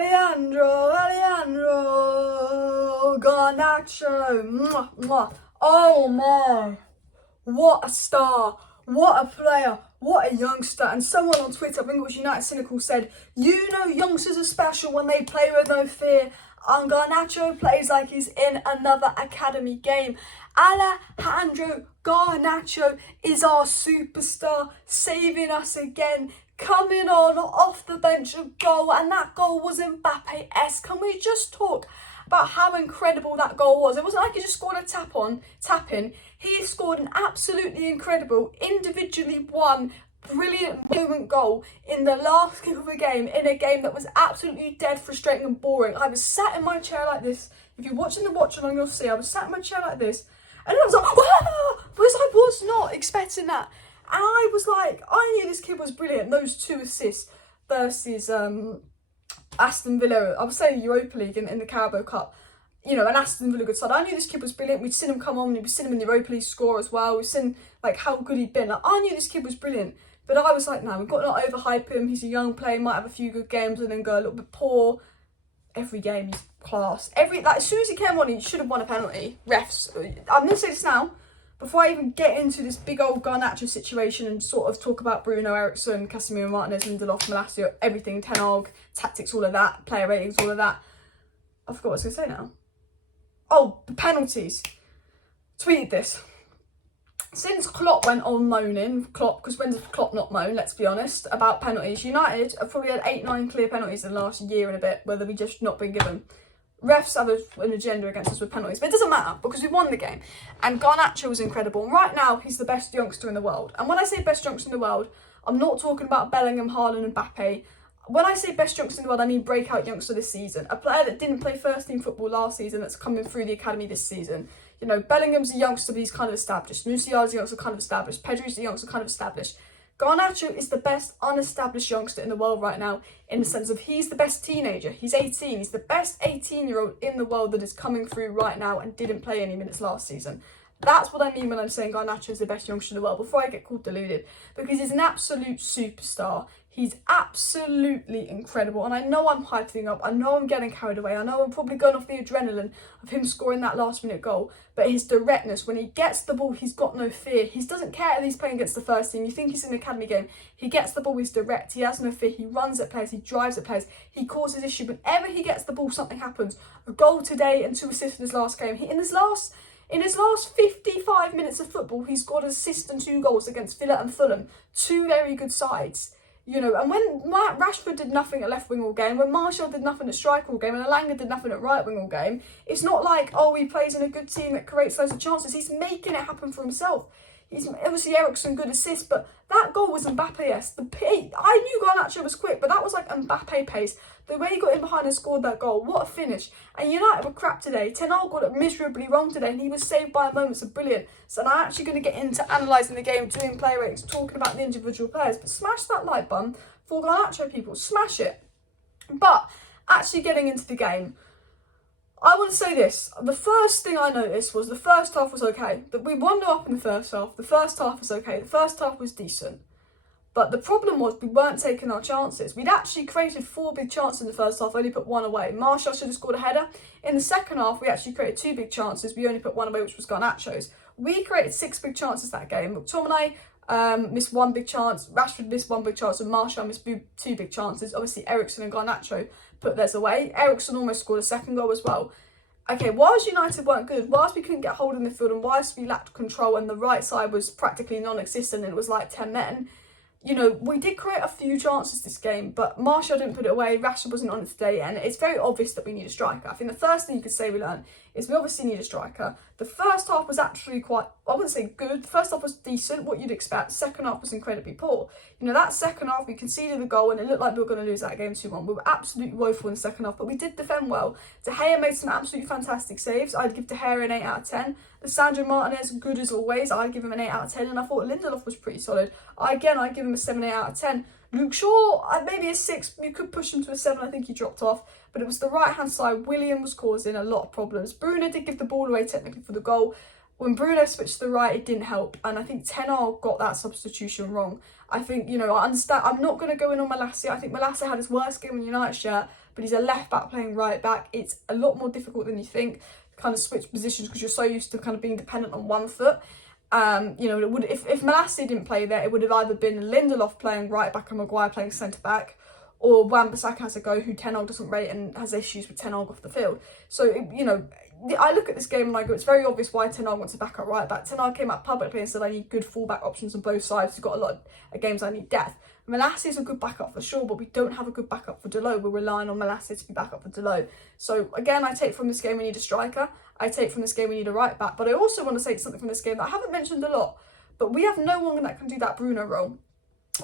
Alejandro Garnacho. Mwah, mwah. Oh my. What a star. What a player. What a youngster. And someone on Twitter, I think it was United Cynical, said, you know youngsters are special when they play with no fear. And Garnacho plays like he's in another academy game. Alejandro Garnacho is our superstar, saving us again, coming on off the bench a goal, and that goal was Mbappe-esque. Can we just talk about how incredible that goal was? It wasn't like he just scored a tap in. He scored an absolutely incredible, individually won, brilliant moment goal in the last kick of the game, in a game that was absolutely dead, frustrating and boring. I was sat in my chair like this. If you're watching the watch along, you'll see I was sat in my chair like this, and I was like, wow! Because I was not expecting that. And I was like, I knew this kid was brilliant. Those 2 assists versus Aston Villa, I was saying Europa League in the Carabao Cup, you know, an Aston Villa good side. I knew this kid was brilliant. We'd seen him come on, we'd seen him in the Europa League score as well. We've seen like how good he'd been. Like, I knew this kid was brilliant. But I was like, no, we've got to not overhype him. He's a young player, might have a few good games and then go a little bit poor. Every game he's class. As soon as he came on, he should have won a penalty. Refs. I'm going to say this now, before I even get into this big old Garnacho situation and sort of talk about Bruno, Eriksen, Casemiro, Martinez, Lindelof, Malacia, everything, Ten Hag, tactics, all of that, player ratings, all of that. I forgot what I was going to say now. Oh, the penalties. Tweeted this. Since Klopp went on moaning, because when does Klopp not moan, let's be honest, about penalties, United have probably had 8-9 clear penalties in the last year and a bit, whether we just not been given. Refs have an agenda against us with penalties, but it doesn't matter because we won the game. And Garnacho was incredible. And right now, he's the best youngster in the world. And when I say best youngster in the world, I'm not talking about Bellingham, Haaland and Mbappe. When I say best youngster in the world, I mean breakout youngster this season. A player that didn't play first team football last season that's coming through the academy this season. You know, Bellingham's a youngster, but he's kind of established. Musiala's a youngster, kind of established. Pedri's a youngster, kind of established. Garnacho is the best unestablished youngster in the world right now, in the sense of he's the best teenager. He's 18. He's the best 18-year-old in the world that is coming through right now and didn't play any minutes last season. That's what I mean when I'm saying Garnacho is the best youngster in the world, before I get called deluded. Because he's an absolute superstar. He's absolutely incredible. And I know I'm hyping up. I know I'm getting carried away. I know I'm probably going off the adrenaline of him scoring that last-minute goal. But his directness, when he gets the ball, he's got no fear. He doesn't care if he's playing against the first team. You think he's in an academy game. He gets the ball, he's direct. He has no fear. He runs at players. He drives at players. He causes issue. Whenever he gets the ball, something happens. A goal today and 2 assists in his last game. In his last 55 minutes of football, he's got an assist and 2 goals against Villa and Fulham. 2 very good sides. You know, and when Rashford did nothing at left wing all game, when Martial did nothing at striker all game, and Alanga did nothing at right wing all game, it's not like, oh, he plays in a good team that creates loads of chances. He's making it happen for himself. He's obviously Eriksen good assist, but that goal was Mbappe-esque. I knew Garnacho was quick, but that was like Mbappe pace. The way he got in behind and scored that goal, what a finish. And United were crap today. Ten Hag got it miserably wrong today, and he was saved by moments of brilliant. So I'm actually going to get into analysing the game, doing player ratings, talking about the individual players. But smash that like button for Garnacho, people. Smash it. But actually getting into the game, I want to say this. The first thing I noticed was the first half was okay. That we 1-0 up in the first half. The first half was okay. The first half was decent. But the problem was we weren't taking our chances. We'd actually created 4 big chances in the first half, only put 1 away. Martial should have scored a header. In the second half, we actually created 2 big chances. We only put 1 away, which was Garnacho's. We created 6 big chances that game. McTominay missed 1 big chance. Rashford missed 1 big chance. And Martial missed 2 big chances. Obviously, Eriksen and Garnacho put theirs away. Eriksen almost scored a second goal as well. Okay, whilst United weren't good, whilst we couldn't get hold of the midfield and whilst we lacked control and the right side was practically non-existent and it was like 10 men, you know, we did create a few chances this game, but Martial didn't put it away, Rashford wasn't on it today, and it's very obvious that we need a striker. I think the first thing you could say we learned is we obviously need a striker. The first half was actually quite, I wouldn't say good, the first half was decent, what you'd expect. The second half was incredibly poor. You know, that second half, we conceded a goal and it looked like we were going to lose that game 2-1. We were absolutely woeful in the second half, but we did defend well. De Gea made some absolutely fantastic saves. I'd give De Gea an 8 out of 10. Sandro Martinez, good as always. I'd give him an 8 out of 10, and I thought Lindelof was pretty solid. I'd give him a 7, 8 out of 10. Luke Shaw, maybe a 6. You could push him to a 7. I think he dropped off. But it was the right-hand side. William was causing a lot of problems. Bruno did give the ball away technically for the goal. When Bruno switched to the right, it didn't help. And I think Ten Hag got that substitution wrong. I think, you know, I understand. I'm not going to go in on Malacia. I think Malacia had his worst game in United shirt. But but he's a left back playing right back. It's a lot more difficult than you think to kind of switch positions because you're so used to kind of being dependent on one foot. You know, it would, if Malacia didn't play there, it would have either been Lindelof playing right back and Maguire playing centre back, or Wan-Bissaka has a go who Ten Hag doesn't rate and has issues with Ten Hag off the field. So, you know, I look at this game and I go, it's very obvious why Ten Hag wants to back up right back. Ten Hag came out publicly and said, I need good fullback options on both sides. He's got a lot of games I need depth. Malacia is a good backup for sure, but we don't have a good backup for Dalot. We're relying on Malacia to be backup for Dalot. So again, I take from this game we need a striker. I take from this game we need a right back. But I also want to say something from this game that I haven't mentioned a lot, but we have no one that can do that Bruno role.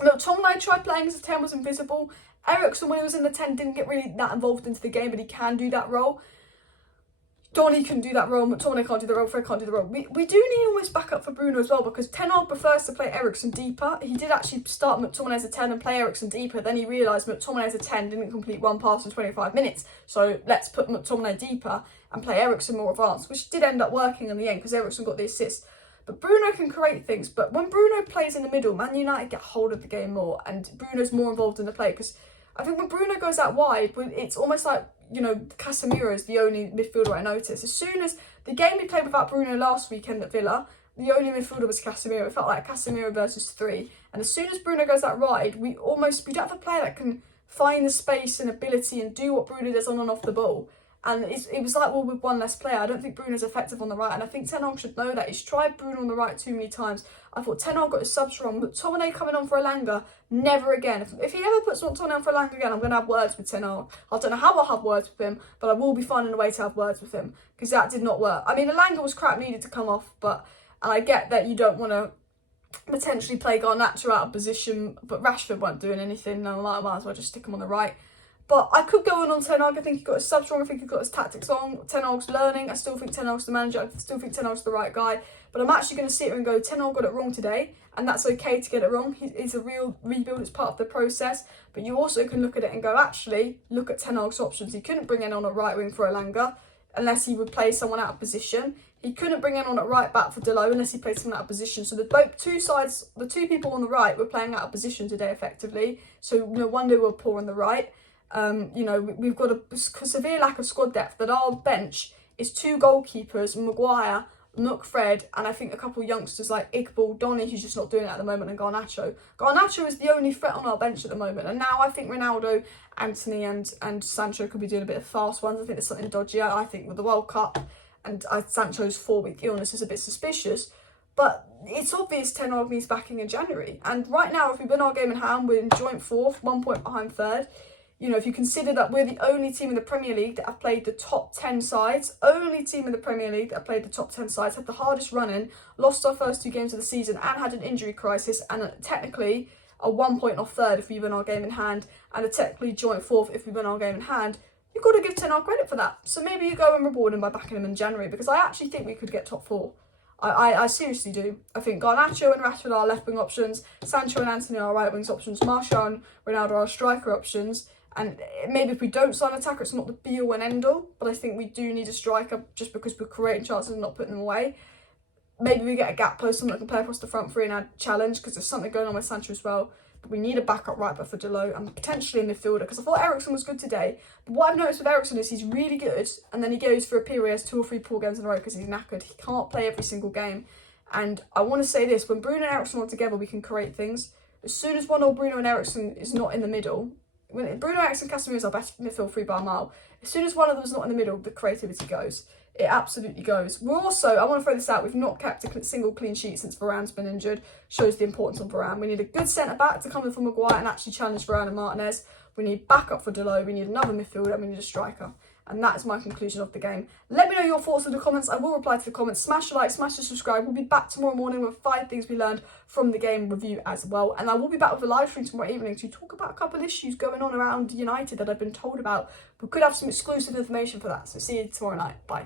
Look, McTominay tried playing as a 10, was invisible. Eriksen, when he was in the 10, didn't get really that involved into the game, but he can do that role. Donny can do that role, McTominay can't do the role, Fred can't do the role. We do need almost backup for Bruno as well, because Ten Hag prefers to play Eriksen deeper. He did actually start McTominay as a 10 and play Eriksen deeper, then he realised McTominay as a 10 didn't complete one pass in 25 minutes, so let's put McTominay deeper and play Eriksen more advanced, which did end up working in the end because Eriksen got the assist. But Bruno can create things, but when Bruno plays in the middle, Man United get hold of the game more, and Bruno's more involved in the play, because I think when Bruno goes out wide, it's almost like, you know, Casemiro is the only midfielder I noticed. As soon as the game we played without Bruno last weekend at Villa, the only midfielder was Casemiro. It felt like Casemiro versus 3. And as soon as Bruno goes out wide, we don't have a player that can find the space and ability and do what Bruno does on and off the ball. And it was like, well, with one less player, I don't think Bruno's effective on the right. And I think Ten Hag should know that. He's tried Bruno on the right too many times. I thought Ten Hag got his subs wrong. But McTominay coming on for Elanga, never again. If he ever puts McTominay on for Elanga again, I'm going to have words with Ten Hag. I don't know how I'll have words with him, but I will be finding a way to have words with him, because that did not work. I mean, Elanga was crap, needed to come off, and I get that you don't want to potentially play Garnacho out of position, but Rashford weren't doing anything. No, I might as well just stick him on the right. But I could go on Ten Hag. I think he got his subs wrong. I think he got his tactics wrong. Ten Hag's learning. I still think Ten Hag's the manager. I still think Ten Hag's the right guy. But I'm actually going to sit here and go, Ten Hag got it wrong today, and that's okay to get it wrong. He's a real rebuild. It's part of the process. But you also can look at it and go, actually, look at Ten Hag's options. He couldn't bring in on a right wing for Elanga unless he would play someone out of position. He couldn't bring in on at right back for Dalot unless he played someone out of position. So the two people on the right were playing out of position today effectively. So no wonder we're poor on the right. You know, we've got a severe lack of squad depth. That our bench is 2 goalkeepers, Maguire, Fred, and I think a couple of youngsters like Iqbal, Donny, who's just not doing it at the moment, and Garnacho. Garnacho is the only threat on our bench at the moment, and now I think Ronaldo, Anthony and Sancho could be doing a bit of fast ones. I think there's something dodgy. I think with the World Cup and Sancho's 4-week illness is a bit suspicious. But it's obvious Ten Hag needs backing in January. And right now, if we win our game in hand, we're in joint 4th, 1 point behind 3rd. You know, if you consider that we're the only team in the Premier League that have played the top 10 sides, only team in the Premier League that have played the top 10 sides, had the hardest run-in, lost our first 2 games of the season and had an injury crisis, and technically a 1 point off 3rd if we win our game in hand, and a technically joint 4th if we win our game in hand, you've got to give Ten Hag credit for that. So maybe you go and reward him by backing him in January, because I actually think we could get top 4. I seriously do. I think Garnacho and Rashford are left wing options, Sancho and Anthony are right wings options, Martial and Ronaldo are striker options. And maybe if we don't sign an attacker, it's not the be-all and end-all, but I think we do need a striker just because we're creating chances and not putting them away. Maybe we get a gap post, someone that can play across the front 3 and add challenge, because there's something going on with Sancho as well. But we need a backup right back for Dalot and potentially a midfielder, because I thought Eriksen was good today. But what I've noticed with Eriksen is he's really good, and then he goes for a period where he has 2 or 3 poor games in a row because he's knackered. He can't play every single game. And I want to say this, when Bruno and Eriksen are together, we can create things. As soon as one of Bruno and Eriksen is not in the middle, when Bruno, Eriksen, Casemiro is our best midfield 3 by a mile. As soon as one of them is not in the middle, the creativity goes. It absolutely goes. We're also, I want to throw this out, we've not kept a single clean sheet since Varane's been injured. Shows the importance of Varane. We need a good centre-back to come in from Maguire and actually challenge Varane and Martinez. We need backup for Dalot. We need another midfielder, and we need a striker. And that is my conclusion of the game. Let me know your thoughts in the comments. I will reply to the comments. Smash a like, smash the subscribe. We'll be back tomorrow morning with 5 things we learned from the game review as well. And I will be back with a live stream tomorrow evening to talk about a couple of issues going on around United that I've been told about. We could have some exclusive information for that. So see you tomorrow night. Bye.